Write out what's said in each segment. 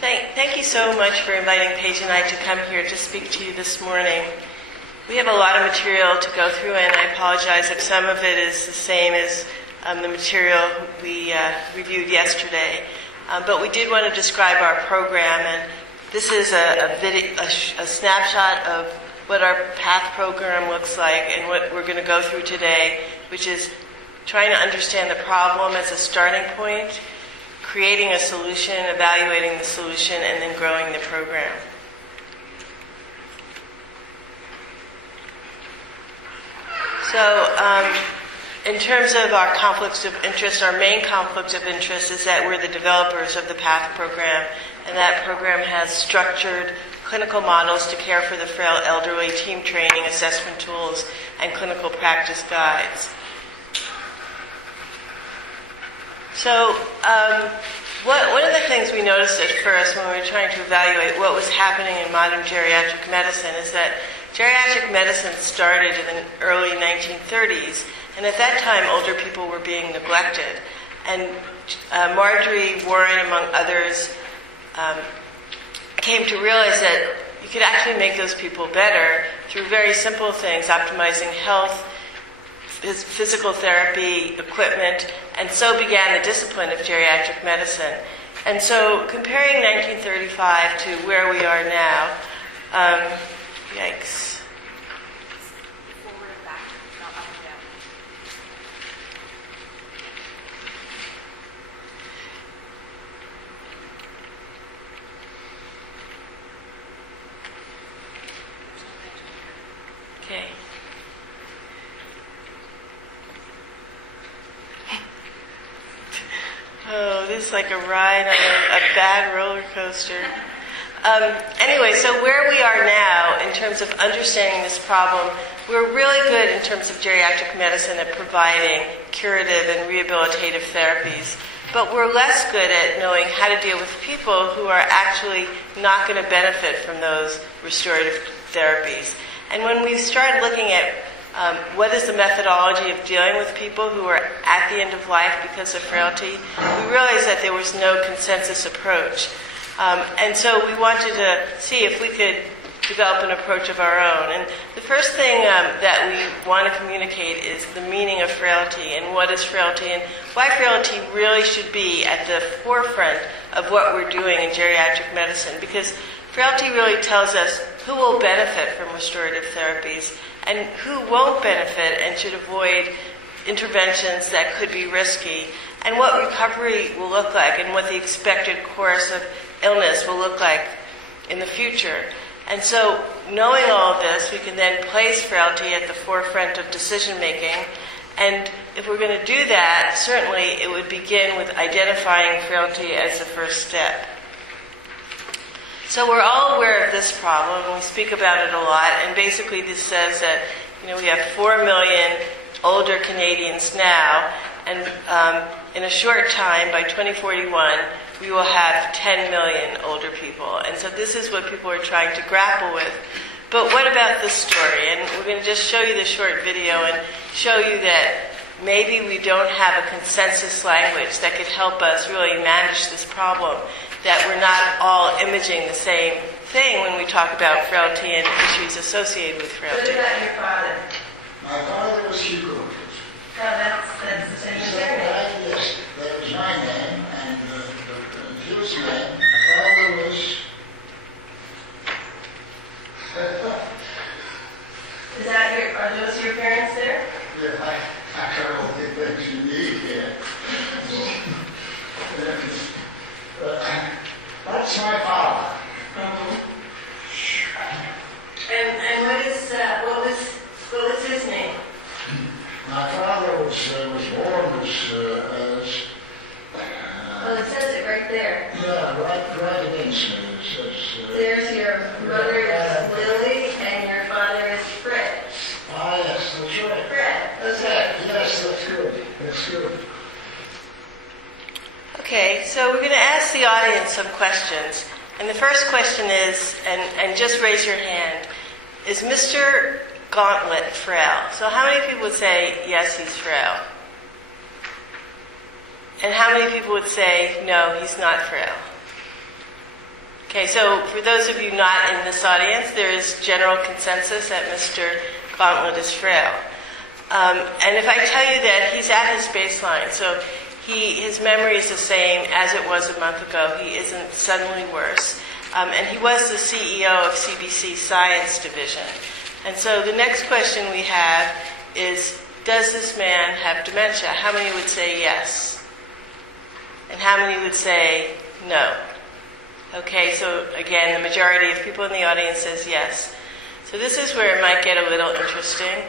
Thank you so much for inviting Paige and I to come here to speak to you this morning. We have a lot of material to go through, and I apologize if some of it is the same as the material we reviewed yesterday. But we did want to describe our program, and this is a snapshot of what our PATH program looks like and what we're going to go through today, which is trying to understand the problem as a starting point, creating a solution, evaluating the solution, and then growing the program. So, in terms of our conflicts of interest, our main conflict of interest is that we're the developers of the PATH program, and that program has structured clinical models to care for the frail elderly, team training, assessment tools, and clinical practice guides. So, one of the things we noticed at first when we were trying to evaluate what was happening in modern geriatric medicine is that geriatric medicine started in the early 1930s, and at that time older people were being neglected. And Marjorie Warren, among others, came to realize that you could actually make those people better through very simple things, optimizing health, physical therapy, equipment, and so began the discipline of geriatric medicine. And so comparing 1935 to where we are now, yikes. Okay. Oh, this is like a ride on a bad roller coaster. Anyway, so where we are now in terms of understanding this problem, we're really good in terms of geriatric medicine at providing curative and rehabilitative therapies, but we're less good at knowing how to deal with people who are actually not going to benefit from those restorative therapies. And when we started looking at what is the methodology of dealing with people who are at the end of life because of frailty, we realized that there was no consensus approach. And so we wanted to see if we could develop an approach of our own. And the first thing that we want to communicate is the meaning of frailty and what is frailty and why frailty really should be at the forefront of what we're doing in geriatric medicine, because frailty really tells us who will benefit from restorative therapies and who won't benefit and should avoid interventions that could be risky, and what recovery will look like and what the expected course of illness will look like in the future. And so, knowing all of this, we can then place frailty at the forefront of decision making. And if we're going to do that, certainly it would begin with identifying frailty as the first step. So we're all aware of this problem, and we speak about it a lot, and basically this says that we have 4 million older Canadians now, and in a short time, by 2041, we will have 10 million older people. And so this is what people are trying to grapple with. But what about this story? And we're going to just show you the short video and show you that maybe we don't have a consensus language that could help us really manage this problem, that we're not all imaging the same thing when we talk about frailty and issues associated with frailty. What about your father? My father was Hugo. No, that's the same as their name. Yes, that was my name, and his name. My father was... Are those your parents there? Yeah, I got all the things you need here. That's my father. And what was his name? My father was born as... Well, it says it right there. Yeah, right against me. It says... There's your mother is Lily and your father is Fred. Ah, yes, that's right. Fred. Okay. Yes, that's good. That's good. Okay, so we're going to ask the audience some questions. And the first question is, and just raise your hand, is Mr. Gauntlet frail? So how many people would say, yes, he's frail? And how many people would say, no, he's not frail? Okay, so for those of you not in this audience, there is general consensus that Mr. Gauntlet is frail. And if I tell you that he's at his baseline, so his memory is the same as it was a month ago, he isn't suddenly worse. And he was the CEO of CBC Science Division. And so the next question we have is, does this man have dementia? How many would say yes? And how many would say no? Okay, so again, the majority of people in the audience says yes. So this is where it might get a little interesting.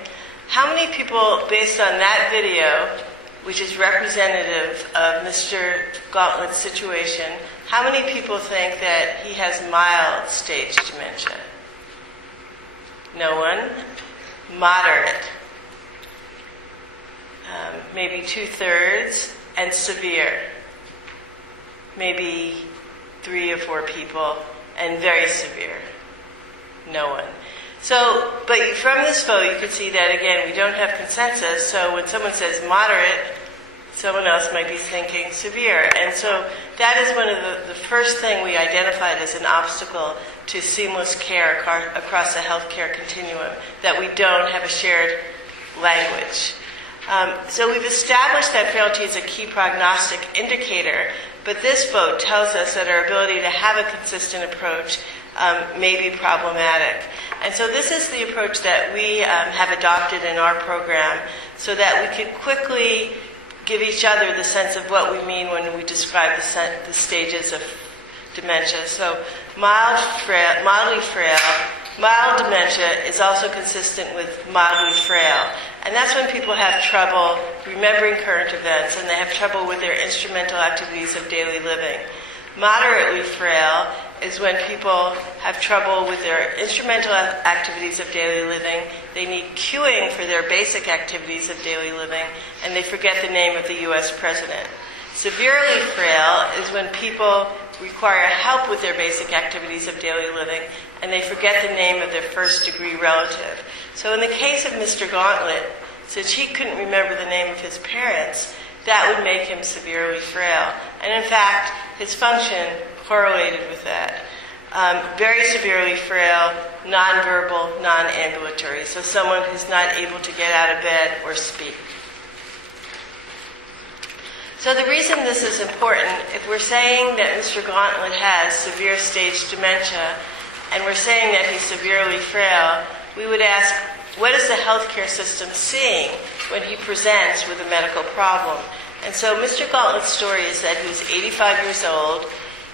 How many people, based on that video, which is representative of Mr. Gauntlet's situation, how many people think that he has mild stage dementia? No one? Moderate. Maybe 2/3, and severe. Maybe 3 or 4 people, and very severe. No one. So, but from this vote, you can see that, again, we don't have consensus. So when someone says moderate, someone else might be thinking severe. And so that is one of the first thing we identified as an obstacle to seamless care across the healthcare continuum, that we don't have a shared language. So we've established that frailty is a key prognostic indicator, but this vote tells us that our ability to have a consistent approach may be problematic. And so this is the approach that we have adopted in our program so that we can quickly give each other the sense of what we mean when we describe the stages of dementia. So mildly frail, mild dementia is also consistent with mildly frail. And that's when people have trouble remembering current events and they have trouble with their instrumental activities of daily living. Moderately frail is when people have trouble with their instrumental activities of daily living, they need cueing for their basic activities of daily living, and they forget the name of the U.S. president. Severely frail is when people require help with their basic activities of daily living, and they forget the name of their first-degree relative. So in the case of Mr. Gauntlet, since he couldn't remember the name of his parents, that would make him severely frail. And in fact, his function correlated with that. Very severely frail, nonverbal, non-ambulatory. So someone who's not able to get out of bed or speak. So the reason this is important, if we're saying that Mr. Gauntlet has severe stage dementia, and we're saying that he's severely frail, we would ask, what is the healthcare system seeing when he presents with a medical problem? And so Mr. Gauntlet's story is that he's 85 years old.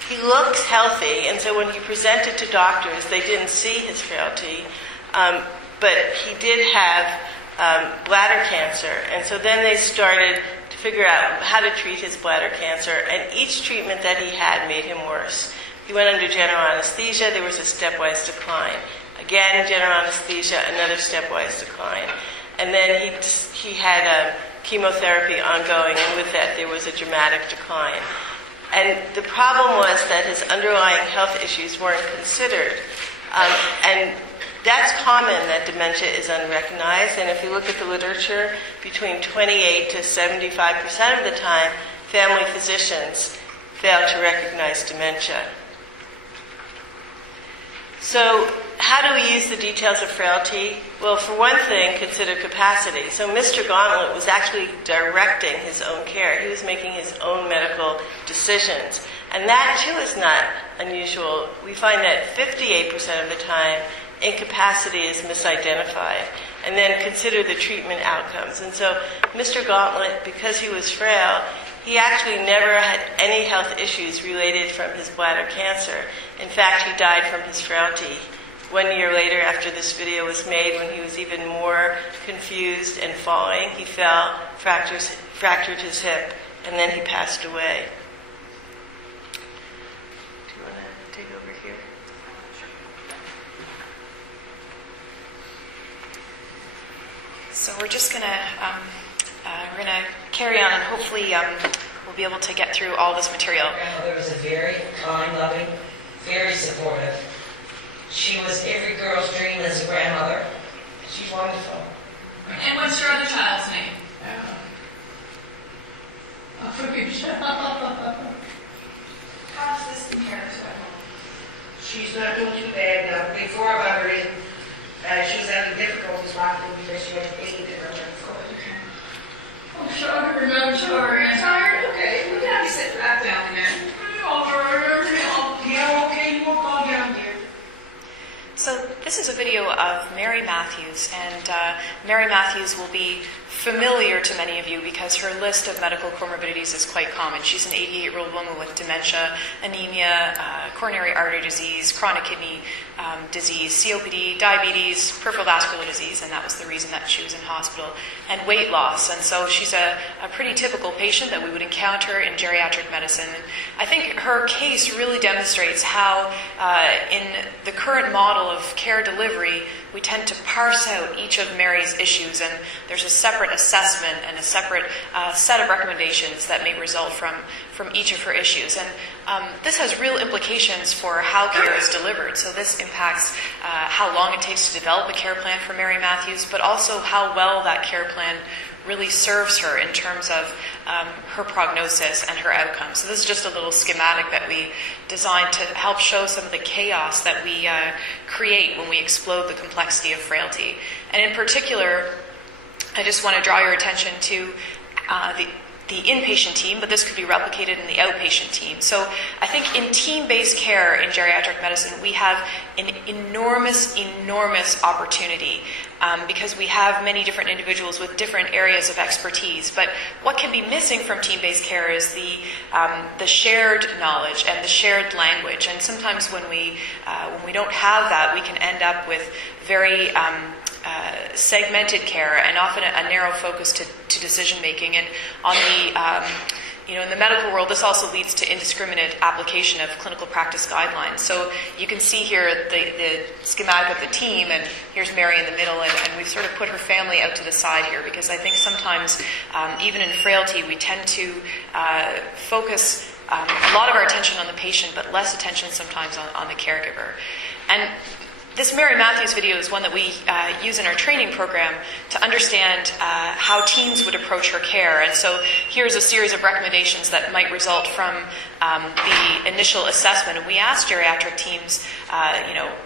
He looks healthy, and so when he presented to doctors, they didn't see his frailty, but he did have bladder cancer. And so then they started to figure out how to treat his bladder cancer, and each treatment that he had made him worse. He went under general anesthesia. There was a stepwise decline. Again, general anesthesia, another stepwise decline. And then he had chemotherapy ongoing, and with that there was a dramatic decline. And the problem was that his underlying health issues weren't considered. And that's common, that dementia is unrecognized. And if you look at the literature, between 28 to 75% of the time, family physicians fail to recognize dementia. So how do we use the details of frailty? Well, for one thing, consider capacity. So Mr. Gauntlet was actually directing his own care. He was making his own medical decisions. And that, too, is not unusual. We find that 58% of the time, incapacity is misidentified. And then consider the treatment outcomes. And so Mr. Gauntlet, because he was frail, he actually never had any health issues related from his bladder cancer. In fact, he died from his frailty. 1 year later, after this video was made, when he was even more confused and falling, he fell, fractured his hip, and then he passed away. Do you want to take over here? So we're just going to carry on, and hopefully we'll be able to get through all this material. Grandmother was a very kind, loving, very supportive. She was every girl's dream as a grandmother. She's wonderful. And what's your other child's name? How does this compare to at home? She's not doing too bad now. Before about her, she was having difficulties walking because she had pain in her left foot. Oh, sorry, no, sorry. Tired? Okay. We gotta be sitting back down there. Yeah, okay, you won't go down there. So this is a video of Mary Matthews, and Mary Matthews will be familiar to many of you because her list of medical comorbidities is quite common. She's an 88-year-old woman with dementia, anemia, coronary artery disease, chronic kidney disease, COPD, diabetes, peripheral vascular disease, and that was the reason that she was in hospital, and weight loss. And so she's a pretty typical patient that we would encounter in geriatric medicine. And I think her case really demonstrates how in the current model of care delivery, we tend to parse out each of Mary's issues, and there's a separate assessment and a separate set of recommendations that may result from each of her issues. And this has real implications for how care is delivered. So this impacts how long it takes to develop a care plan for Mary Matthews, but also how well that care plan really serves her in terms of her prognosis and her outcomes. So this is just a little schematic that we designed to help show some of the chaos that we create when we explode the complexity of frailty. And in particular, I just want to draw your attention to the inpatient team, but this could be replicated in the outpatient team. So I think in team-based care in geriatric medicine, we have an enormous opportunity because we have many different individuals with different areas of expertise. But what can be missing from team-based care is the shared knowledge and the shared language. And sometimes when we don't have that, we can end up with very segmented care and often a narrow focus to decision making. And on the in the medical world, this also leads to indiscriminate application of clinical practice guidelines. So you can see here the schematic of the team, and here's Mary in the middle, and we've sort of put her family out to the side here because I think sometimes, even in frailty, we tend to focus a lot of our attention on the patient, but less attention sometimes on the caregiver. And this Mary Matthews video is one that we use in our training program to understand how teams would approach her care. And so here's a series of recommendations that might result from the initial assessment. And we asked geriatric teams,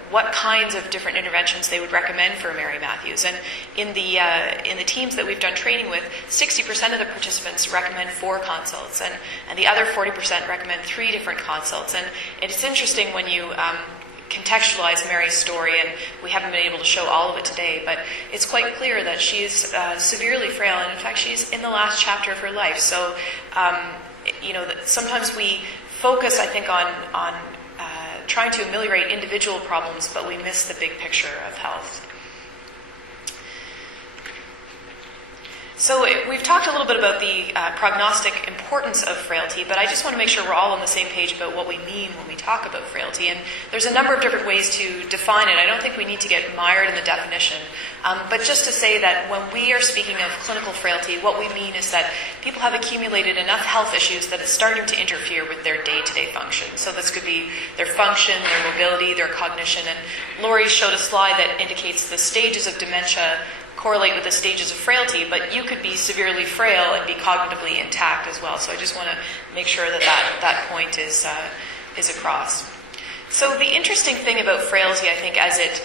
what kinds of different interventions they would recommend for Mary Matthews. And in the teams that we've done training with, 60% of the participants recommend 4 consults, and the other 40% recommend 3 different consults. And it's interesting when you contextualize Mary's story, and we haven't been able to show all of it today, but it's quite clear that she's severely frail, and in fact she's in the last chapter of her life. So sometimes we focus, I think, on trying to ameliorate individual problems, but we miss the big picture of health. So we've talked a little bit about the prognostic importance of frailty, but I just want to make sure we're all on the same page about what we mean when we talk about frailty. And there's a number of different ways to define it. I don't think we need to get mired in the definition. But just to say that when we are speaking of clinical frailty, what we mean is that people have accumulated enough health issues that it's starting to interfere with their day-to-day function. So this could be their function, their mobility, their cognition. And Lori showed a slide that indicates the stages of dementia correlate with the stages of frailty, but you could be severely frail and be cognitively intact as well. So I just want to make sure that point is across. So the interesting thing about frailty, I think, as it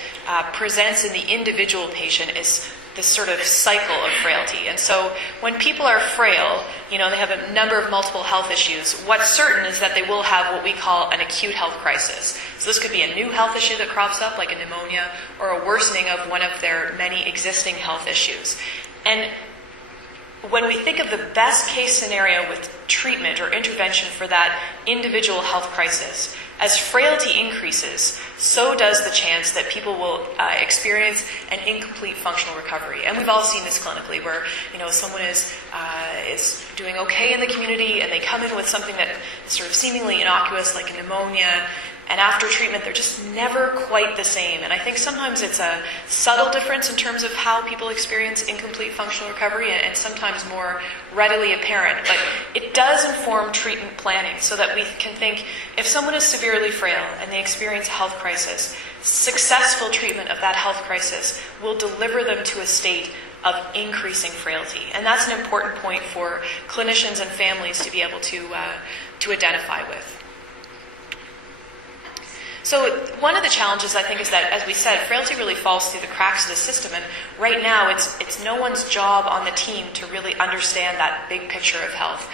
presents in the individual patient is this sort of cycle of frailty. And so when people are frail, they have a number of multiple health issues. What's certain is that they will have what we call an acute health crisis. So this could be a new health issue that crops up, like a pneumonia, or a worsening of one of their many existing health issues. And when we think of the best case scenario with treatment or intervention for that individual health crisis, as frailty increases, so does the chance that people will experience an incomplete functional recovery. And we've all seen this clinically, where someone is doing okay in the community, and they come in with something that is sort of seemingly innocuous, like a pneumonia, and after treatment, they're just never quite the same. And I think sometimes it's a subtle difference in terms of how people experience incomplete functional recovery, and sometimes more readily apparent. But it does inform treatment planning so that we can think, if someone is severely frail and they experience a health crisis, successful treatment of that health crisis will deliver them to a state of increasing frailty. And that's an important point for clinicians and families to be able to identify with. So one of the challenges, I think, is that, as we said, frailty really falls through the cracks of the system, and right now it's no one's job on the team to really understand that big picture of health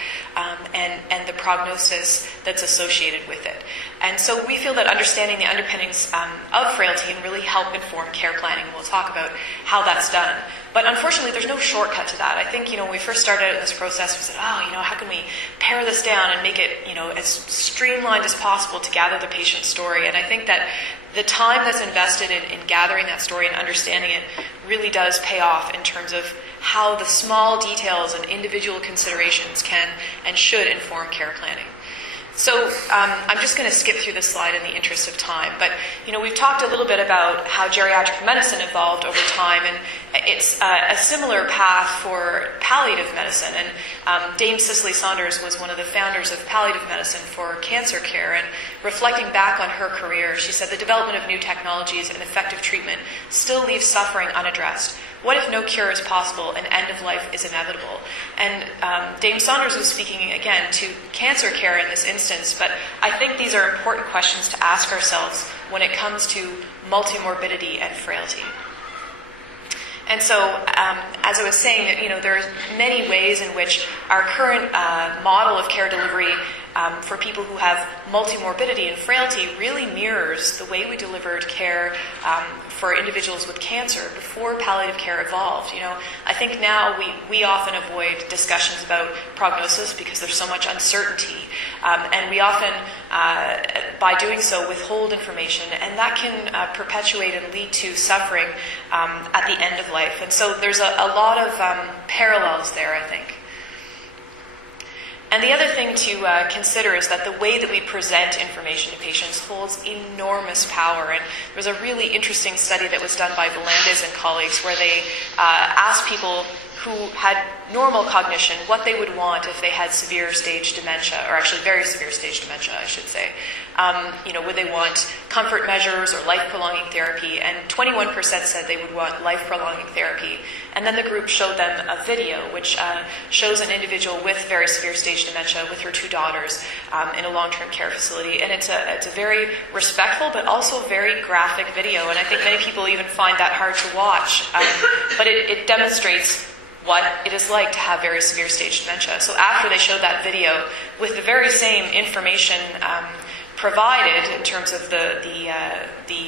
and the prognosis that's associated with it. And so we feel that understanding the underpinnings of frailty can really help inform care planning. We'll talk about how that's done. But unfortunately, there's no shortcut to that. I think, when we first started out in this process, we said, how can we pare this down and make it, as streamlined as possible to gather the patient's story? And I think that the time that's invested in gathering that story and understanding it really does pay off in terms of how the small details and individual considerations can and should inform care planning. So I'm just going to skip through this slide in the interest of time, but we've talked a little bit about how geriatric medicine evolved over time, and it's a similar path for palliative medicine. And Dame Cicely Saunders was one of the founders of palliative medicine for cancer care, and reflecting back on her career, she said the development of new technologies and effective treatment still leaves suffering unaddressed. What if no cure is possible and end of life is inevitable? And Dame Saunders was speaking again to cancer care in this instance, but I think these are important questions to ask ourselves when it comes to multimorbidity and frailty. And so, as I was saying, there's many ways in which our current model of care delivery for people who have multimorbidity and frailty really mirrors the way we delivered care for individuals with cancer before palliative care evolved. I think now we often avoid discussions about prognosis because there's so much uncertainty, and we often, by doing so, withhold information, and that can perpetuate and lead to suffering at the end of life. And so there's a lot of parallels there, I think. And the other thing to consider is that the way that we present information to patients holds enormous power. And there was a really interesting study that was done by Valandis and colleagues where they asked people who had normal cognition what they would want if they had severe stage dementia, or actually very severe stage dementia, I should say. Would they want comfort measures or life-prolonging therapy? And 21% said they would want life-prolonging therapy. And then the group showed them a video which shows an individual with very severe stage dementia with her two daughters in a long-term care facility. And it's a very respectful but also very graphic video. And I think many people even find that hard to watch. But it demonstrates what it is like to have very severe stage dementia. So after they showed that video with the very same information provided in terms of the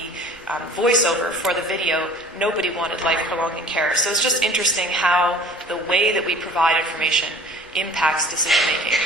voiceover for the video, nobody wanted life-prolonging care. So it's just interesting how the way that we provide information impacts decision-making.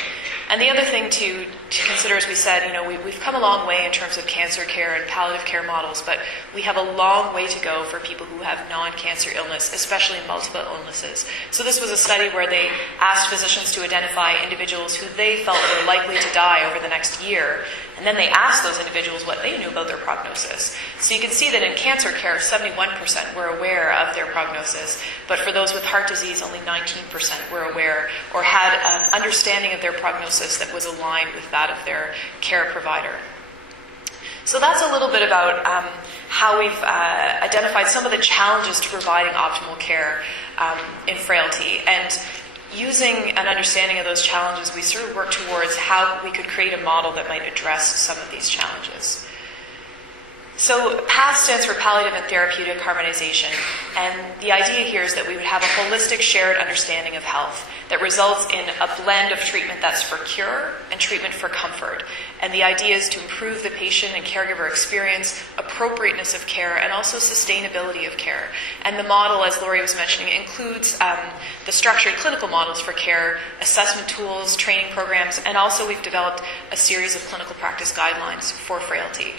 And the other thing to consider, as we said, we've come a long way in terms of cancer care and palliative care models, but we have a long way to go for people who have non-cancer illness, especially multiple illnesses. So this was a study where they asked physicians to identify individuals who they felt were likely to die over the next year, and then they asked those individuals what they knew about their prognosis. So you can see that in cancer care, 71% were aware of their prognosis, but for those with heart disease, only 19% were aware or had an understanding of their prognosis that was aligned with that of their care provider. So that's a little bit about how we've identified some of the challenges to providing optimal care in frailty. And using an understanding of those challenges, we sort of work towards how we could create a model that might address some of these challenges. So PATH stands for Palliative and Therapeutic Harmonization, and the idea here is that we would have a holistic shared understanding of health that results in a blend of treatment that's for cure and treatment for comfort. And the idea is to improve the patient and caregiver experience, appropriateness of care, and also sustainability of care. And the model, as Lori was mentioning, includes the structured clinical models for care, assessment tools, training programs, and also we've developed a series of clinical practice guidelines for frailty.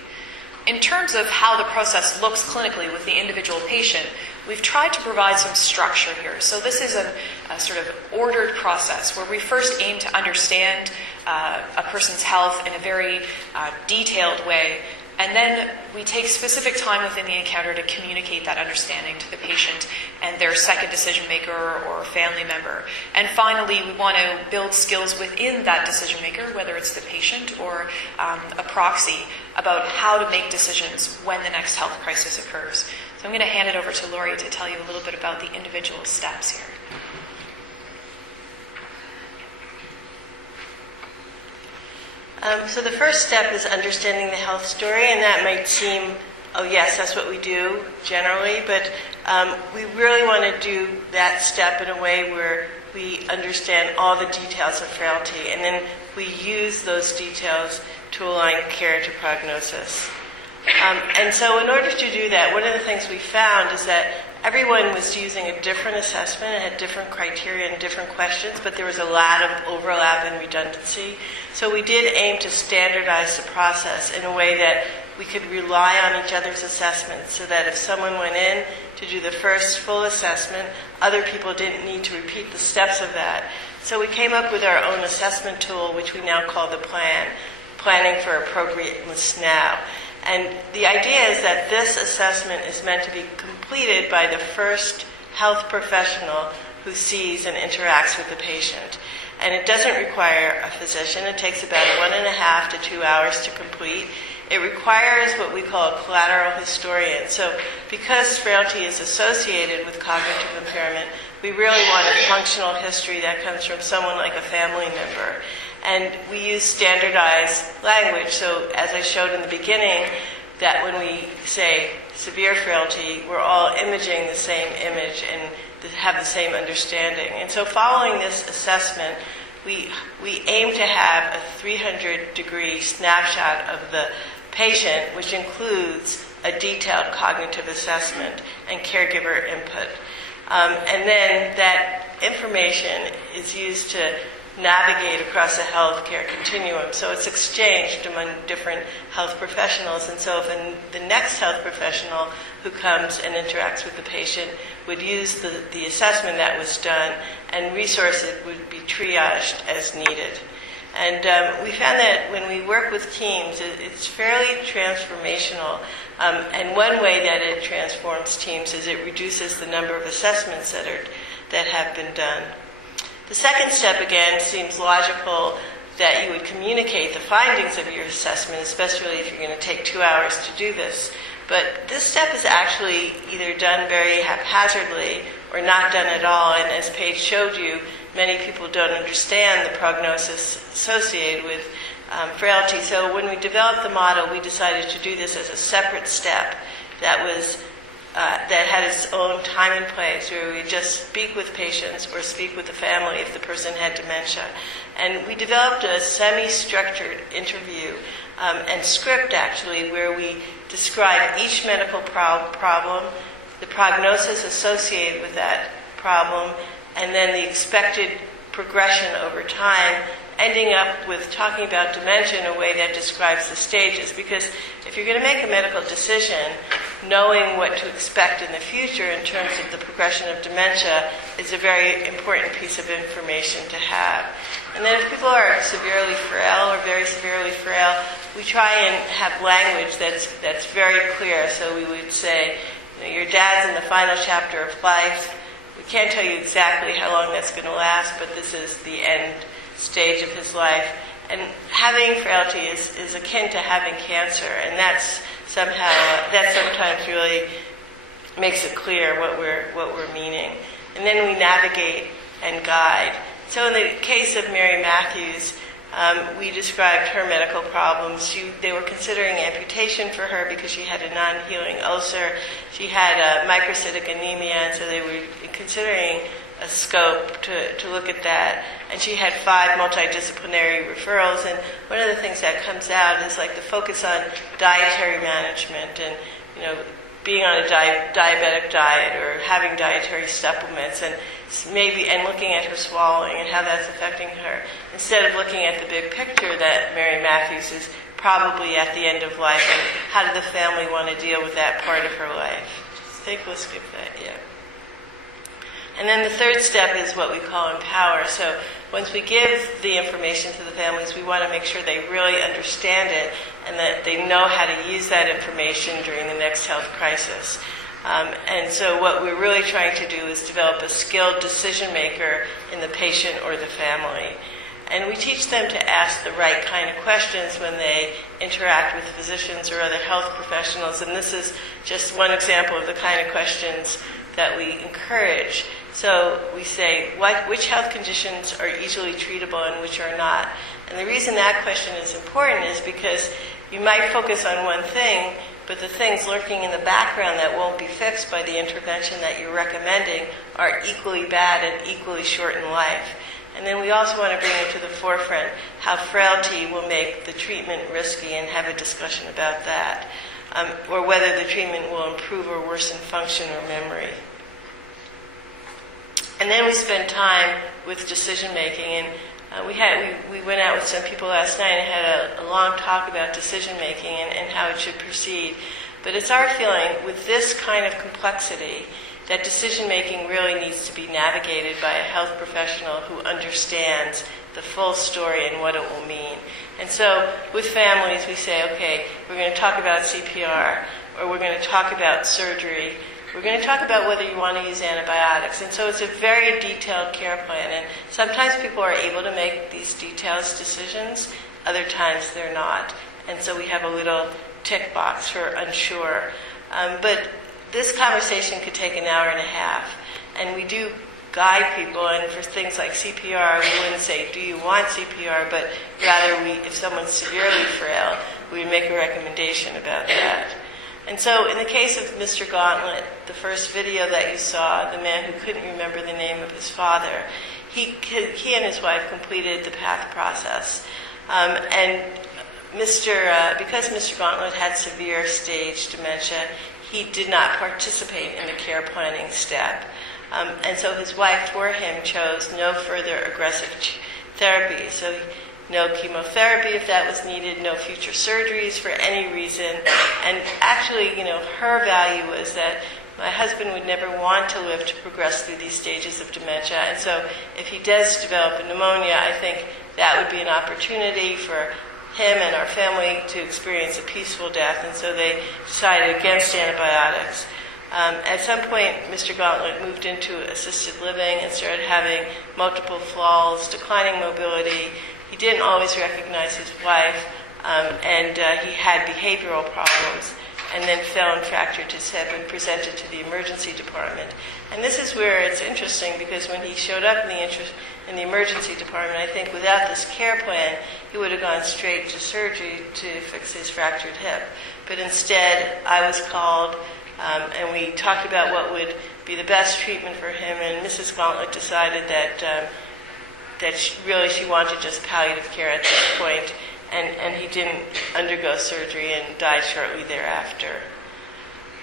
In terms of how the process looks clinically with the individual patient, we've tried to provide some structure here. So this is a sort of ordered process where we first aim to understand a person's health in a very detailed way, and then we take specific time within the encounter to communicate that understanding to the patient and their second decision maker or family member. And finally, we want to build skills within that decision maker, whether it's the patient or a proxy, about how to make decisions when the next health crisis occurs. So I'm going to hand it over to Lori to tell you a little bit about the individual steps here. So the first step is understanding the health story, and that might seem, oh yes, that's what we do generally, but we really want to do that step in a way where we understand all the details of frailty, and then we use those details to align care to prognosis. And so in order to do that, one of the things we found is that everyone was using a different assessment. It had different criteria and different questions, but there was a lot of overlap and redundancy. So we did aim to standardize the process in a way that we could rely on each other's assessments, so that if someone went in to do the first full assessment, other people didn't need to repeat the steps of that. So we came up with our own assessment tool, which we now call the plan, Planning for Appropriateness Now. And the idea is that this assessment is meant to be completed by the first health professional who sees and interacts with the patient. And it doesn't require a physician. It takes about 1.5 to 2 hours to complete. It requires what we call a collateral historian. So because frailty is associated with cognitive impairment, we really want a functional history that comes from someone like a family member. And we use standardized language. So as I showed in the beginning, that when we say severe frailty, we're all imaging the same image and have the same understanding. And so following this assessment, we aim to have a 300-degree snapshot of the patient, which includes a detailed cognitive assessment and caregiver input. And then that information is used to navigate across a healthcare continuum. So it's exchanged among different health professionals. And so if the next health professional who comes and interacts with the patient would use the assessment that was done, and resource it would be triaged as needed. And we found that when we work with teams, it's fairly transformational. And one way that it transforms teams is it reduces the number of assessments that have been done. The second step, again, seems logical that you would communicate the findings of your assessment, especially if you're going to take 2 hours to do this. But this step is actually either done very haphazardly or not done at all. And as Paige showed you, many people don't understand the prognosis associated with frailty. So when we developed the model, we decided to do this as a separate step that had its own time and place, where we just speak with patients or speak with the family if the person had dementia. And we developed a semi-structured interview and script, actually, where we describe each medical problem, the prognosis associated with that problem, and then the expected progression over time, ending up with talking about dementia in a way that describes the stages. Because if you're going to make a medical decision, knowing what to expect in the future in terms of the progression of dementia is a very important piece of information to have. And then if people are severely frail or very severely frail, we try and have language that's very clear. So we would say, your dad's in the final chapter of life. We can't tell you exactly how long that's going to last, but this is the end stage of his life. And having frailty is akin to having cancer, and that sometimes really makes it clear what we're meaning. And then we navigate and guide. So in the case of Mary Matthews, we described her medical problems. They were considering amputation for her because she had a non-healing ulcer. She had a microcytic anemia, and so they were considering a scope to look at that. And she had 5 multidisciplinary referrals. And one of the things that comes out is like the focus on dietary management and, being on a diabetic diet or having dietary supplements, and looking at her swallowing and how that's affecting her, instead of looking at the big picture that Mary Matthews is probably at the end of life, and how did the family want to deal with that part of her life. I think we'll skip that, yeah. And then the third step is what we call empower. So once we give the information to the families, we want to make sure they really understand it and that they know how to use that information during the next health crisis. And so what we're really trying to do is develop a skilled decision maker in the patient or the family. And we teach them to ask the right kind of questions when they interact with physicians or other health professionals. And this is just one example of the kind of questions that we encourage. So we say, which health conditions are easily treatable and which are not? And the reason that question is important is because you might focus on one thing, but the things lurking in the background that won't be fixed by the intervention that you're recommending are equally bad and equally short in life. And then we also want to bring it to the forefront how frailty will make the treatment risky and have a discussion about that, or whether the treatment will improve or worsen function or memory. And then we spend time with decision making, and we went out with some people last night and had a long talk about decision making and how it should proceed. But it's our feeling with this kind of complexity that decision making really needs to be navigated by a health professional who understands the full story and what it will mean. And so with families we say, okay, we're going to talk about CPR, or we're going to talk about surgery, we're going to talk about whether you want to use antibiotics. And so it's a very detailed care plan. And sometimes people are able to make these detailed decisions, other times they're not. And so we have a little tick box for unsure. But this conversation could take an hour and a half. And we do guide people, and for things like CPR, we wouldn't say, do you want CPR? But rather, if someone's severely frail, we would make a recommendation about that. And so in the case of Mr. Gauntlet, the first video that you saw, the man who couldn't remember the name of his father, he and his wife completed the PATH process. And because Mr. Gauntlet had severe stage dementia, he did not participate in the care planning step. And so his wife, for him, chose no further aggressive therapy. So no chemotherapy if that was needed, no future surgeries for any reason. And actually, her value was that my husband would never want to live to progress through these stages of dementia. And so if he does develop a pneumonia, I think that would be an opportunity for him and our family to experience a peaceful death. And so they decided against antibiotics. At some point, Mr. Gauntlet moved into assisted living and started having multiple falls, declining mobility. He didn't always recognize his wife, and he had behavioral problems, and then fell and fractured his hip and presented to the emergency department. And this is where it's interesting, because when he showed up in the emergency department, I think without this care plan, he would have gone straight to surgery to fix his fractured hip. But instead, I was called, and we talked about what would be the best treatment for him, and Mrs. Gauntlet decided that she wanted just palliative care at this point, and he didn't undergo surgery and died shortly thereafter.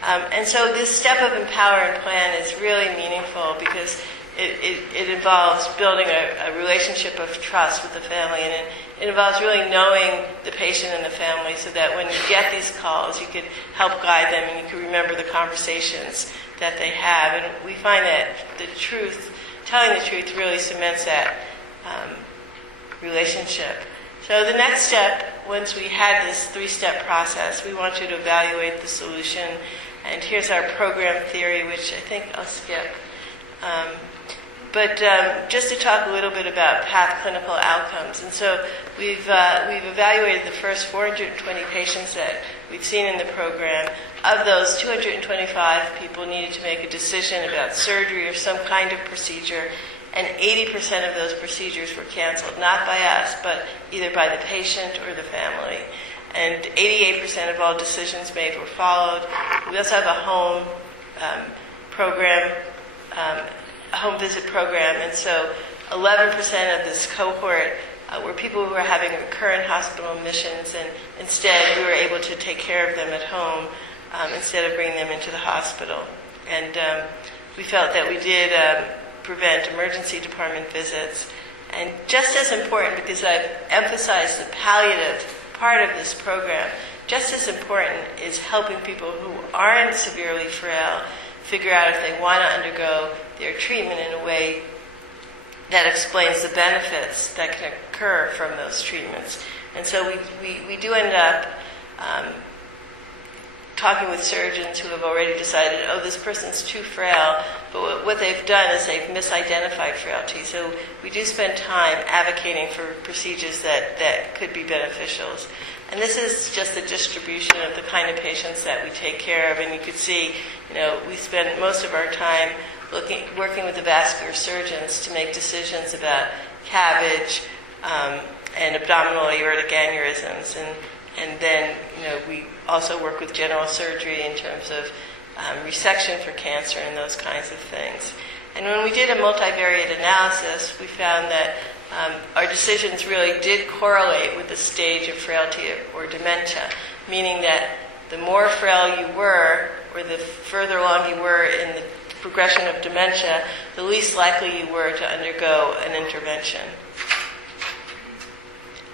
And so this step of empower and plan is really meaningful because it involves building a relationship of trust with the family, and it involves really knowing the patient and the family so that when you get these calls, you could help guide them and you can remember the conversations that they have. And we find that telling the truth really cements that relationship. So the next step, once we had this 3-step process, we want you to evaluate the solution. And here's our program theory, which I think I'll skip. But just to talk a little bit about PATH clinical outcomes. And so we've evaluated the first 420 patients that we've seen in the program. Of those, 225 people needed to make a decision about surgery or some kind of procedure, and 80% of those procedures were canceled, not by us, but either by the patient or the family. And 88% of all decisions made were followed. We also have a home program, a home visit program, and so 11% of this cohort were people who were having recurrent hospital admissions, and instead we were able to take care of them at home instead of bringing them into the hospital. And we felt that we did prevent emergency department visits. And just as important, because I've emphasized the palliative part of this program, just as important is helping people who aren't severely frail figure out if they want to undergo their treatment in a way that explains the benefits that can occur from those treatments. And so we do end up talking with surgeons who have already decided, oh, this person's too frail, but what they've done is they've misidentified frailty. So we do spend time advocating for procedures that could be beneficial. And this is just a distribution of the kind of patients that we take care of. And you could see, we spend most of our time working with the vascular surgeons to make decisions about CABG and abdominal aortic aneurysms. And then, we also work with general surgery in terms of resection for cancer and those kinds of things. And when we did a multivariate analysis, we found that our decisions really did correlate with the stage of frailty or dementia, meaning that the more frail you were, or the further along you were in the progression of dementia, the least likely you were to undergo an intervention.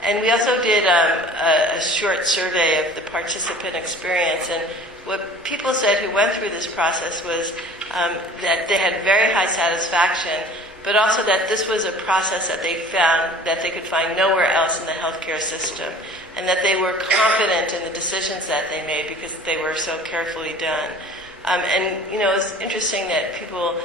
And we also did a short survey of the participant experience, and what people said who went through this process was that they had very high satisfaction, but also that this was a process that they found that they could find nowhere else in the healthcare system, and that they were confident in the decisions that they made because they were so carefully done. It's interesting that people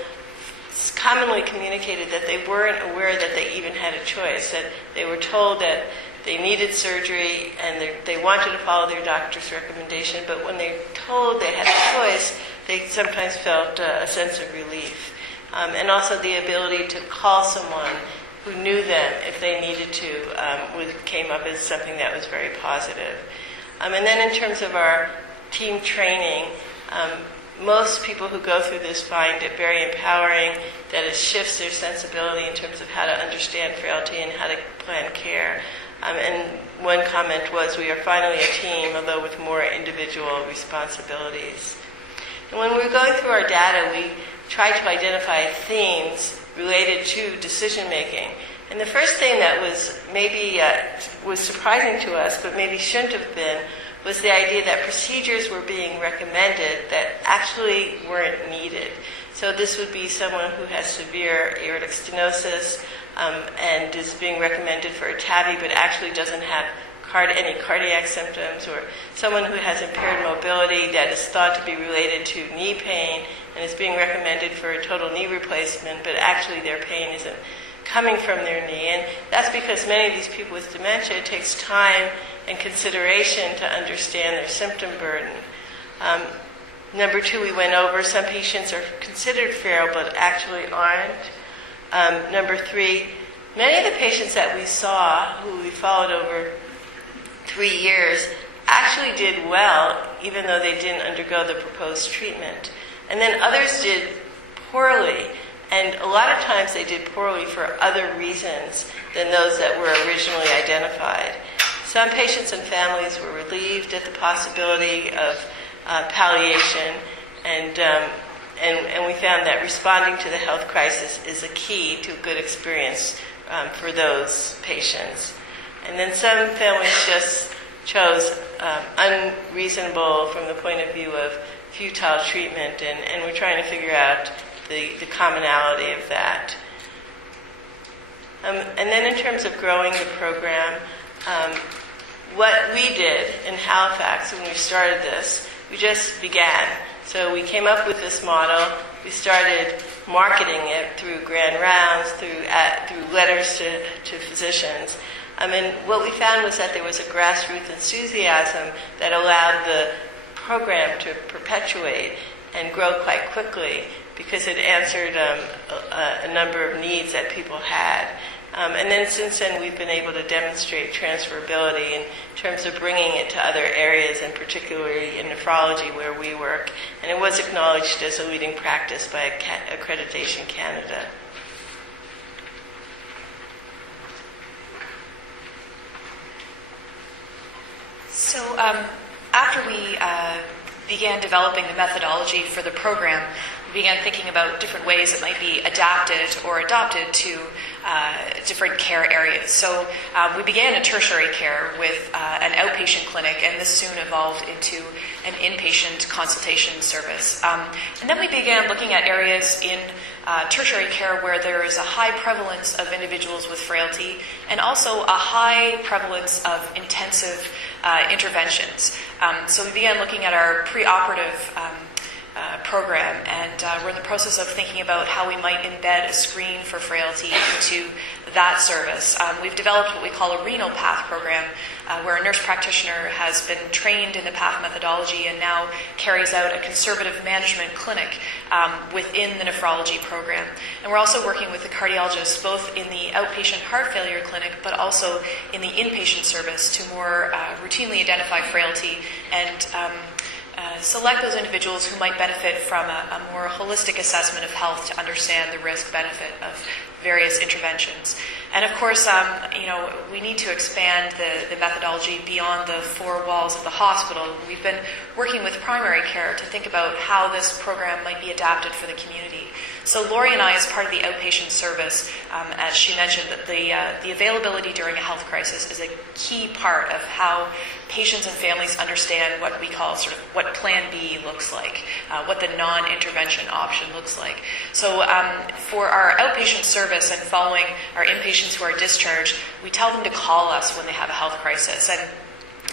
commonly communicated that they weren't aware that they even had a choice, that they were told that they needed surgery and they wanted to follow their doctor's recommendation, but when they told they had a choice, they sometimes felt a sense of relief. And also the ability to call someone who knew them if they needed to came up as something that was very positive. And then in terms of our team training, most people who go through this find it very empowering, that it shifts their sensibility in terms of how to understand frailty and how to plan care. And one comment was, we are finally a team, although with more individual responsibilities. And when we were going through our data, we tried to identify themes related to decision making. And the first thing that was maybe was surprising to us, but maybe shouldn't have been, was the idea that procedures were being recommended that actually weren't needed. So this would be someone who has severe aortic stenosis and is being recommended for a TAVI, but actually doesn't have any cardiac symptoms, or someone who has impaired mobility that is thought to be related to knee pain and is being recommended for a total knee replacement, but actually their pain isn't coming from their knee. And that's because many of these people with dementia, it takes time and consideration to understand their symptom burden. Number two, we went over some patients are considered frail but actually aren't. Number three, many of the patients that we saw, who we followed over 3 years, actually did well, even though they didn't undergo the proposed treatment. And then others did poorly, and a lot of times they did poorly for other reasons than those that were originally identified. Some patients and families were relieved at the possibility of palliation, and we found that responding to the health crisis is a key to a good experience for those patients. And then some families just chose unreasonable from the point of view of futile treatment, and we're trying to figure out the commonality of that. And then in terms of growing the program, what we did in Halifax when we started this, we just began. So we came up with this model. We started marketing it through grand rounds, through letters to physicians. And what we found was that there was a grassroots enthusiasm that allowed the program to perpetuate and grow quite quickly because it answered a number of needs that people had. And then since then, we've been able to demonstrate transferability in terms of bringing it to other areas, and particularly in nephrology where we work. And it was acknowledged as a leading practice by Accreditation Canada. So after we began developing the methodology for the program, we began thinking about different ways it might be adapted or adopted to different care areas. So we began in tertiary care with an outpatient clinic, and this soon evolved into an inpatient consultation service. And then we began looking at areas in tertiary care where there is a high prevalence of individuals with frailty and also a high prevalence of intensive interventions. So we began looking at our preoperative program, and we're in the process of thinking about how we might embed a screen for frailty into that service. We've developed what we call a renal path program, where a nurse practitioner has been trained in the path methodology and now carries out a conservative management clinic within the nephrology program. And we're also working with the cardiologists both in the outpatient heart failure clinic but also in the inpatient service to more routinely identify frailty and select those individuals who might benefit from a more holistic assessment of health to understand the risk-benefit of various interventions. And of course, we need to expand the methodology beyond the four walls of the hospital. We've been working with primary care to think about how this program might be adapted for the community. So Lori and I, as part of the outpatient service, as she mentioned, that the availability during a health crisis is a key part of how patients and families understand what we call sort of what Plan B looks like, what the non-intervention option looks like. So for our outpatient service and following our inpatients who are discharged, we tell them to call us when they have a health crisis. And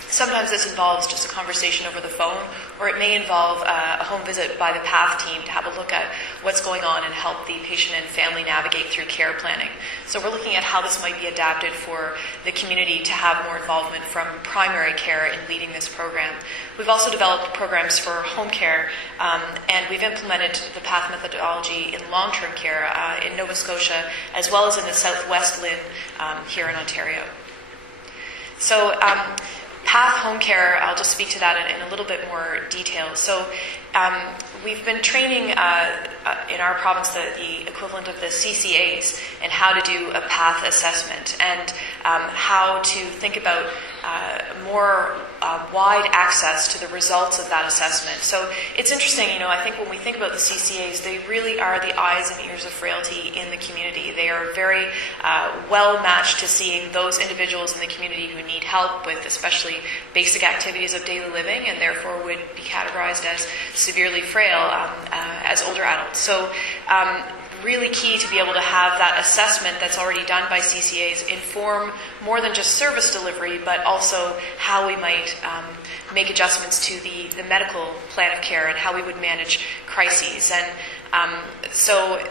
sometimes this involves just a conversation over the phone, or it may involve a home visit by the PATH team to have a look at what's going on and help the patient and family navigate through care planning. So we're looking at how this might be adapted for the community to have more involvement from primary care in leading this program. We've also developed programs for home care, and we've implemented the PATH methodology in long-term care in Nova Scotia, as well as in the Southwest LHIN here in Ontario. So PATH home care, I'll just speak to that in a little bit more detail. So we've been training in our province the equivalent of the CCAs in how to do a PATH assessment and how to think about more wide access to the results of that assessment. So it's interesting, I think when we think about the CCAs, they really are the eyes and ears of frailty in the community. They are very well matched to seeing those individuals in the community who need help with especially basic activities of daily living and therefore would be categorized as severely frail as older adults. So really key to be able to have that assessment that's already done by CCAs inform more than just service delivery, but also how we might make adjustments to the medical plan of care and how we would manage crises. And so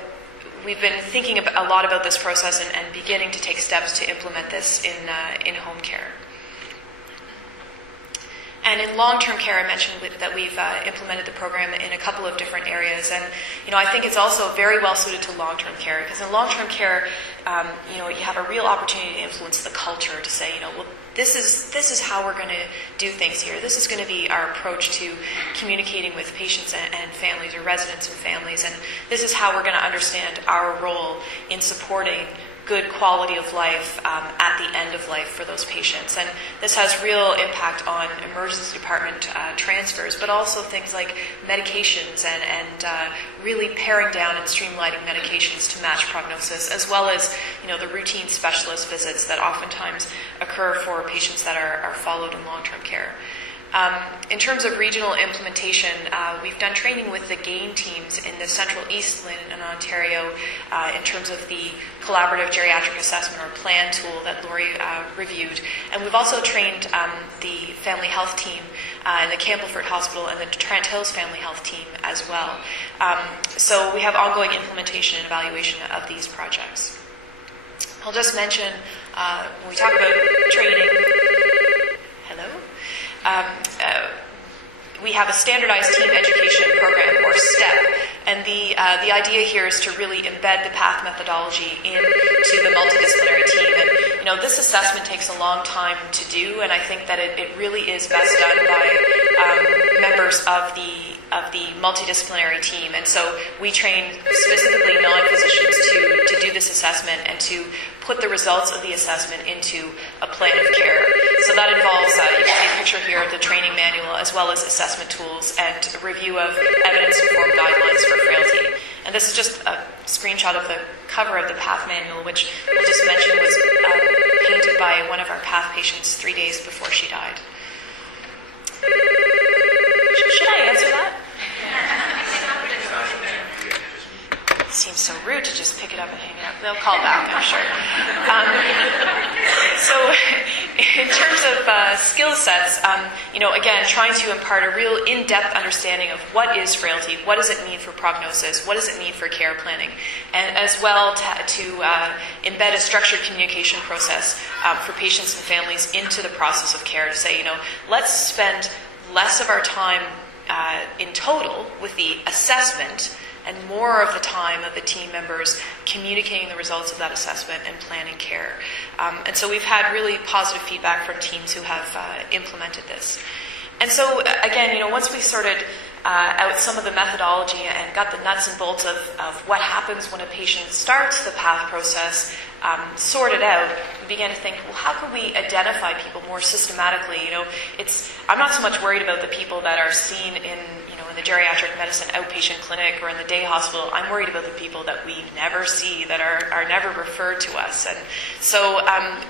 we've been thinking a lot about this process and beginning to take steps to implement this in home care. And in long-term care, I mentioned that we've implemented the program in a couple of different areas. And, I think it's also very well suited to long-term care because in long-term care, you have a real opportunity to influence the culture to say, well, this is how we're going to do things here. This is going to be our approach to communicating with patients and families or residents and families. And this is how we're going to understand our role in supporting good quality of life at the end of life for those patients. And this has real impact on emergency department transfers, but also things like medications and really paring down and streamlining medications to match prognosis, as well as the routine specialist visits that oftentimes occur for patients that are followed in long-term care. In terms of regional implementation, we've done training with the GAIN teams in the Central East LHIN in Ontario in terms of the collaborative geriatric assessment or plan tool that Lori reviewed. And we've also trained the family health team in the Campbellford Hospital and the Trent Hills Family Health team as well. So we have ongoing implementation and evaluation of these projects. I'll just mention, when we talk about training, we have a standardized team education program, or STEP, and the idea here is to really embed the PATH methodology into the multidisciplinary team. And this assessment takes a long time to do, and I think that it really is best done by members of the multidisciplinary team. And so we train specifically non-physicians to do this assessment and to put the results of the assessment into a plan of care. So that involves, you can see a picture here of the training manual as well as assessment tools and a review of evidence-informed guidelines for frailty. And this is just a screenshot of the cover of the PATH manual, which I'll just mention was painted by one of our PATH patients 3 days before she died. Should I answer that? Seems so rude to just pick it up and hang it up. They'll call back, I'm sure. So in terms of skill sets, again, trying to impart a real in-depth understanding of what is frailty, what does it mean for prognosis, what does it mean for care planning, and as well to embed a structured communication process for patients and families into the process of care to say, let's spend less of our time in total with the assessment and more of the time of the team members communicating the results of that assessment and planning care. And so we've had really positive feedback from teams who have implemented this. And so, again, once we sorted out some of the methodology and got the nuts and bolts of what happens when a patient starts the PATH process sorted out, we began to think, well, how could we identify people more systematically? I'm not so much worried about the people that are seen in the geriatric medicine outpatient clinic or in the day hospital. I'm worried about the people that we never see, that are never referred to us. And so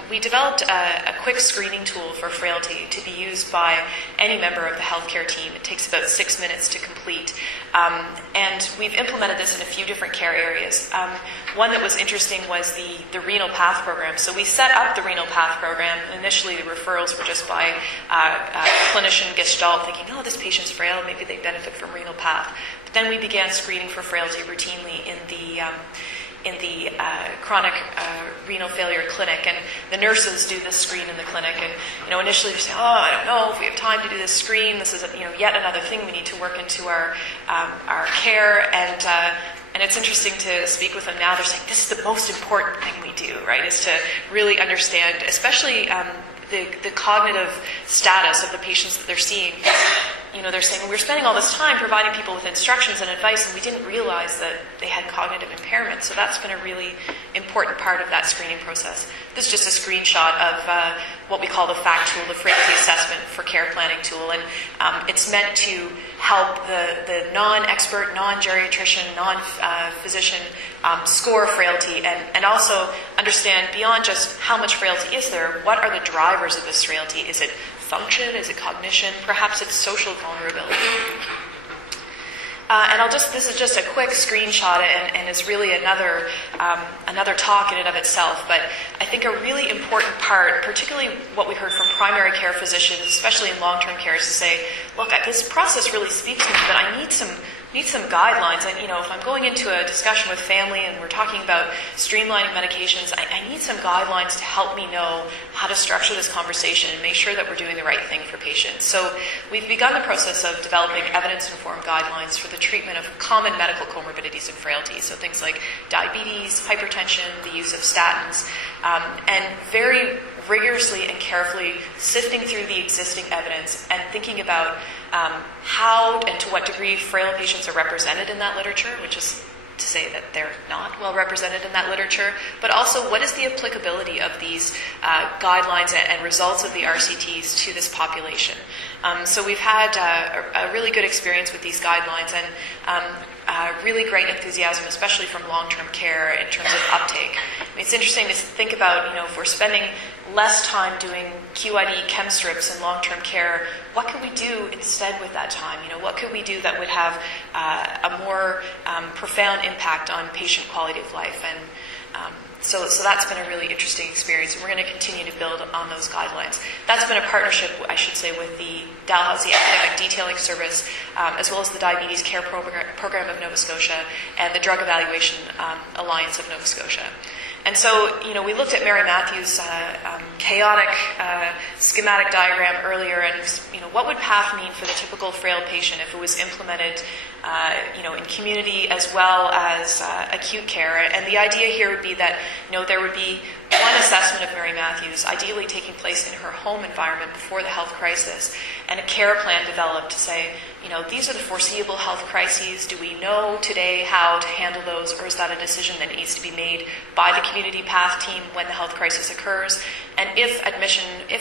we developed a quick screening tool for frailty to be used by any member of the healthcare team. It takes about 6 minutes to complete. And we've implemented this in a few different care areas. One that was interesting was the renal PATH program. So we set up the renal PATH program. Initially, the referrals were just by clinician gestalt, thinking, this patient's frail, maybe they benefit from renal PATH. But then we began screening for frailty routinely in the chronic renal failure clinic, and the nurses do this screen in the clinic. And initially they say, I don't know if we have time to do this screen. This is yet another thing we need to work into our care. And it's interesting to speak with them now. They're saying this is the most important thing we do, right? Is to really understand, especially the cognitive status of the patients that they're seeing. They're saying, we're spending all this time providing people with instructions and advice, and we didn't realize that they had cognitive impairment. So that's been a really important part of that screening process. This is just a screenshot of what we call the FACT tool, the frailty assessment for care planning tool. And it's meant to help the non-expert, non-geriatrician, non-physician score frailty and also understand beyond just how much frailty is there, what are the drivers of this frailty? Is it function? Is it cognition? Perhaps it's social vulnerability. And this is just a quick screenshot and is really another talk in and of itself. But I think a really important part, particularly what we heard from primary care physicians, especially in long-term care, is to say, look, this process really speaks to me, but I need some guidelines. And, if I'm going into a discussion with family and we're talking about streamlining medications, I need some guidelines to help me know how to structure this conversation and make sure that we're doing the right thing for patients. So we've begun the process of developing evidence-informed guidelines for the treatment of common medical comorbidities and frailty. So things like diabetes, hypertension, the use of statins, and very rigorously and carefully sifting through the existing evidence and thinking about how and to what degree frail patients are represented in that literature, which is to say that they're not well represented in that literature, but also what is the applicability of these guidelines and results of the RCTs to this population. So we've had a really good experience with these guidelines and really great enthusiasm, especially from long-term care in terms of uptake. It's interesting to think about, if we're spending less time doing QID chem strips in long-term care, what could we do instead with that time? What could we do that would have a more profound impact on patient quality of life? And so that's been a really interesting experience, and we're going to continue to build on those guidelines. That's been a partnership, I should say, with the Dalhousie Academic Detailing Service, as well as the Diabetes Care Program of Nova Scotia and the Drug Evaluation Alliance of Nova Scotia. And so, we looked at Mary Matthews' chaotic schematic diagram earlier, and what would PATH mean for the typical frail patient if it was implemented, in community as well as acute care? And the idea here would be that, there would be one assessment of Mary Matthews, ideally taking place in her home environment before the health crisis, and a care plan developed to say, these are the foreseeable health crises. Do we know today how to handle those, or is that a decision that needs to be made by the community PATH team when the health crisis occurs? And if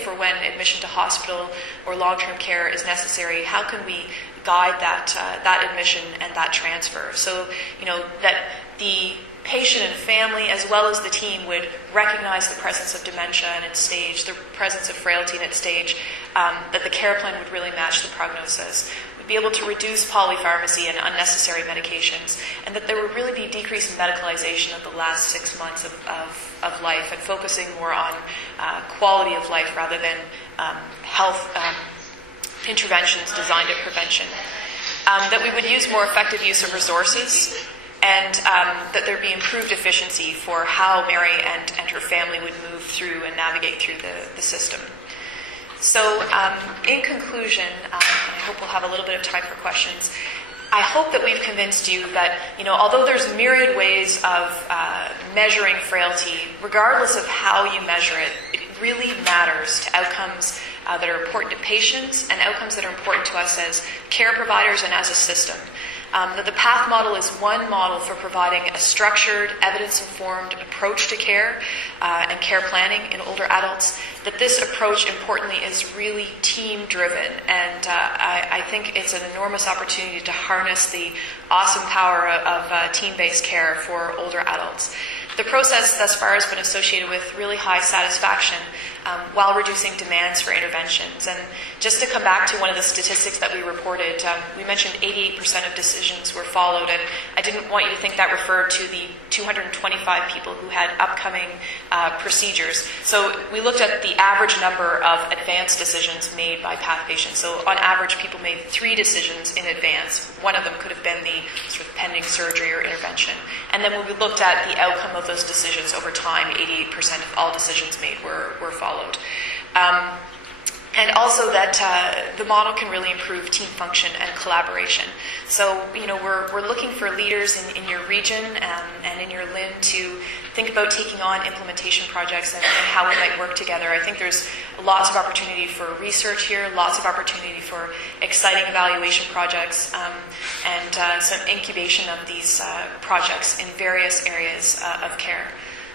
or when admission to hospital or long-term care is necessary, how can we guide that admission and that transfer? So, that the patient and family, as well as the team, would recognize the presence of dementia in its stage, the presence of frailty in its stage, that the care plan would really match the prognosis. We'd be able to reduce polypharmacy and unnecessary medications, and that there would really be decrease in medicalization of the last 6 months of life, and focusing more on quality of life rather than health interventions designed at prevention. That we would use more effective use of resources, and that there'd be improved efficiency for how Mary and her family would move through and navigate through the system. So in conclusion, I hope we'll have a little bit of time for questions. I hope that we've convinced you that, although there's myriad ways of measuring frailty, regardless of how you measure it, it really matters to outcomes that are important to patients and outcomes that are important to us as care providers and as a system. That the PATH model is one model for providing a structured, evidence-informed approach to care and care planning in older adults. That this approach, importantly, is really team-driven, and I think it's an enormous opportunity to harness the awesome power of team-based care for older adults. The process thus far has been associated with really high satisfaction while reducing demands for interventions. And just to come back to one of the statistics that we reported, we mentioned 88% of decisions were followed, and I didn't want you to think that referred to the 225 people who had upcoming procedures. So we looked at the average number of advanced decisions made by PATH patients. So on average, people made 3 decisions in advance. One of them could have been the sort of pending surgery or intervention. And then when we looked at the outcome of those decisions over time, 88% of all decisions made were followed. And also that the model can really improve team function and collaboration. So, we're looking for leaders in your region and in your LIN to think about taking on implementation projects and how we might work together. I think there's lots of opportunity for research here, lots of opportunity for exciting evaluation projects, and some incubation of these projects in various areas of care.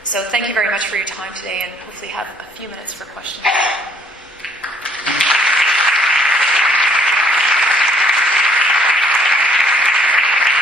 So thank you very much for your time today, and hopefully have a few minutes for questions.